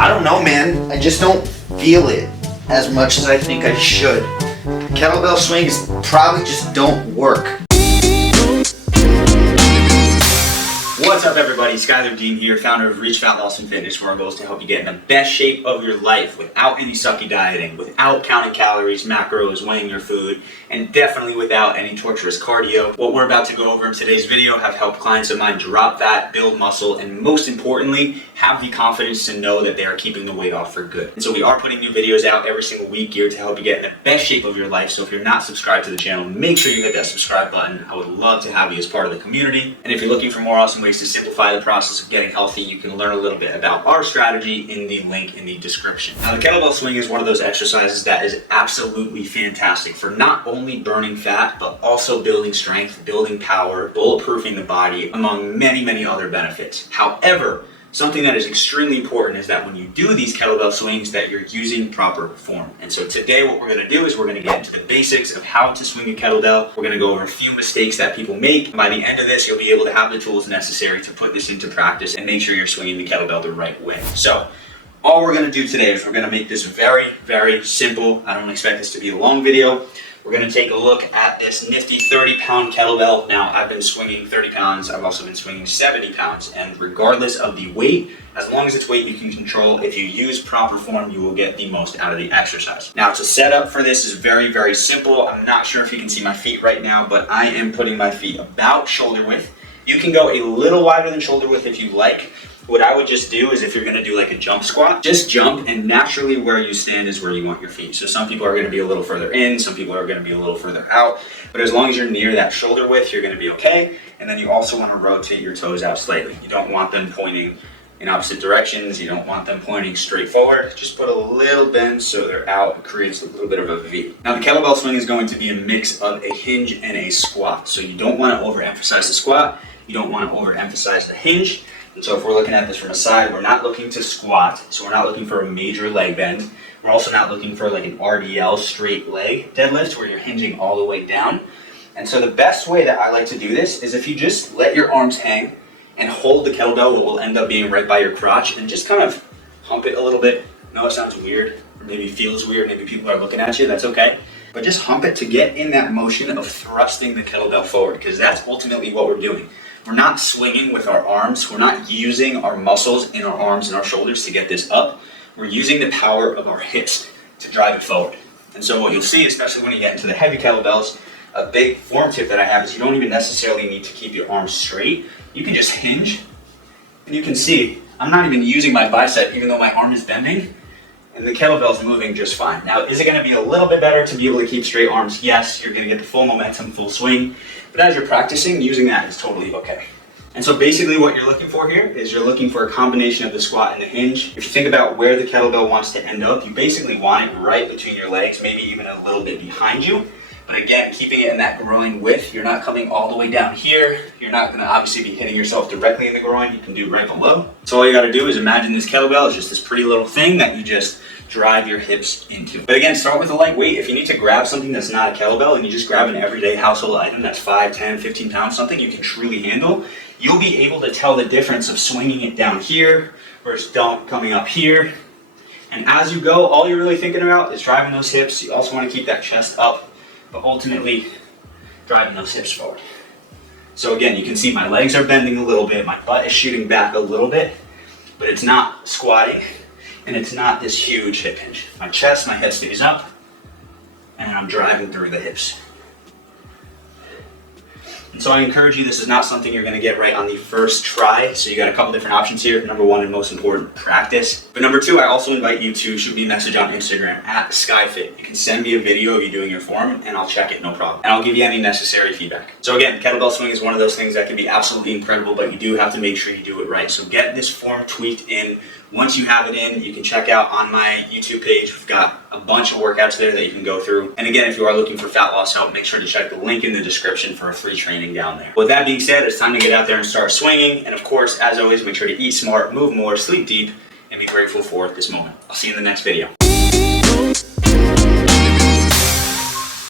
I don't know, man. I just don't feel it as much as I think I should. Kettlebell swings probably just don't work. What's up, everybody? Skyler Dean here, founder of Reach Fat Loss and Fitness, where our goal is to help you get in the best shape of your life without any sucky dieting, without counting calories, macros, weighing your food, and definitely without any torturous cardio. What we're about to go over in today's video have helped clients of mine drop fat, build muscle, and most importantly, have the confidence to know that they are keeping the weight off for good. And so we are putting new videos out every single week geared to help you get in the best shape of your life. So if you're not subscribed to the channel, make sure you hit that subscribe button. I would love to have you as part of the community. And if you're looking for more awesome ways to simplify the process of getting healthy, you can learn a little bit about our strategy in the link in the description. Now, the kettlebell swing is one of those exercises that is absolutely fantastic for not only burning fat, but also building strength, building power, bulletproofing the body, among many, many other benefits. However, something that is extremely important is that when you do these kettlebell swings, that you're using proper form. And so today what we're going to do is we're going to get into the basics of how to swing a kettlebell. We're going to go over a few mistakes that people make. And by the end of this, you'll be able to have the tools necessary to put this into practice and make sure you're swinging the kettlebell the right way. So all we're going to do today is we're going to make this very, very simple. I don't expect this to be a long video. We're going to take a look at this nifty 30-pound kettlebell. Now, I've been swinging 30 pounds. I've also been swinging 70 pounds. And regardless of the weight, as long as it's weight you can control, if you use proper form, you will get the most out of the exercise. Now, the setup for this is very, very simple. I'm not sure if you can see my feet right now, but I am putting my feet about shoulder width. You can go a little wider than shoulder width if you like. What I would just do is if you're going to do like a jump squat, just jump, and naturally where you stand is where you want your feet. So some people are going to be a little further in, some people are going to be a little further out, but as long as you're near that shoulder width, you're going to be okay. And then you also want to rotate your toes out slightly. You don't want them pointing in opposite directions. You don't want them pointing straight forward. Just put a little bend so they're out. It creates a little bit of a V. Now, the kettlebell swing is going to be a mix of a hinge and a squat. So you don't want to overemphasize the squat. You don't want to overemphasize the hinge. And so if we're looking at this from a side, we're not looking to squat, so we're not looking for a major leg bend. We're also not looking for like an RDL, straight leg deadlift, where you're hinging all the way down. And so the best way that I like to do this is if you just let your arms hang and hold the kettlebell, what will end up being right by your crotch, and just kind of hump it a little bit. I know it sounds weird, or maybe feels weird, maybe people are looking at you, that's okay. But just hump it to get in that motion of thrusting the kettlebell forward, because that's ultimately what we're doing. We're not swinging with our arms. We're not using our muscles in our arms and our shoulders to get this up. We're using the power of our hips to drive it forward. And so what you'll see, especially when you get into the heavy kettlebells, a big form tip that I have is you don't even necessarily need to keep your arms straight. You can just hinge, and you can see I'm not even using my bicep even though my arm is bending, and the kettlebell's moving just fine. Now, is it going to be a little bit better to be able to keep straight arms? Yes, you're going to get the full momentum, full swing. But as you're practicing, using that is totally okay. And so basically what you're looking for here is you're looking for a combination of the squat and the hinge. If you think about where the kettlebell wants to end up, you basically want it right between your legs, maybe even a little bit behind you. But again, keeping it in that groin width, you're not coming all the way down here. You're not going to obviously be hitting yourself directly in the groin. You can do right below. So all you got to do is imagine this kettlebell is just this pretty little thing that you just drive your hips into. But again, start with a light weight. If you need to grab something that's not a kettlebell and you just grab an everyday household item that's 5, 10, 15 pounds, something you can truly handle, you'll be able to tell the difference of swinging it down here versus coming up here. And as you go, all you're really thinking about is driving those hips. You also want to keep that chest up, but ultimately driving those hips forward. So again, you can see my legs are bending a little bit, my butt is shooting back a little bit, but it's not squatting, and it's not this huge hip hinge. My chest, my head stays up, and I'm driving through the hips. And so I encourage you, this is not something you're going to get right on the first try. So you got a couple different options here. Number one, and most important, practice. But number two, I also invite you to shoot me a message on Instagram at SkyFit. You can send me a video of you doing your form and I'll check it, no problem. And I'll give you any necessary feedback. So again, kettlebell swing is one of those things that can be absolutely incredible, but you do have to make sure you do it right. So get this form tweaked in. Once you have it in, you can check out on my YouTube page. We've got a bunch of workouts there that you can go through. And again, if you are looking for fat loss help, make sure to check the link in the description for a free training down there. With that being said, it's time to get out there and start swinging. And of course, as always, make sure to eat smart, move more, sleep deep, and be grateful for this moment. I'll see you in the next video.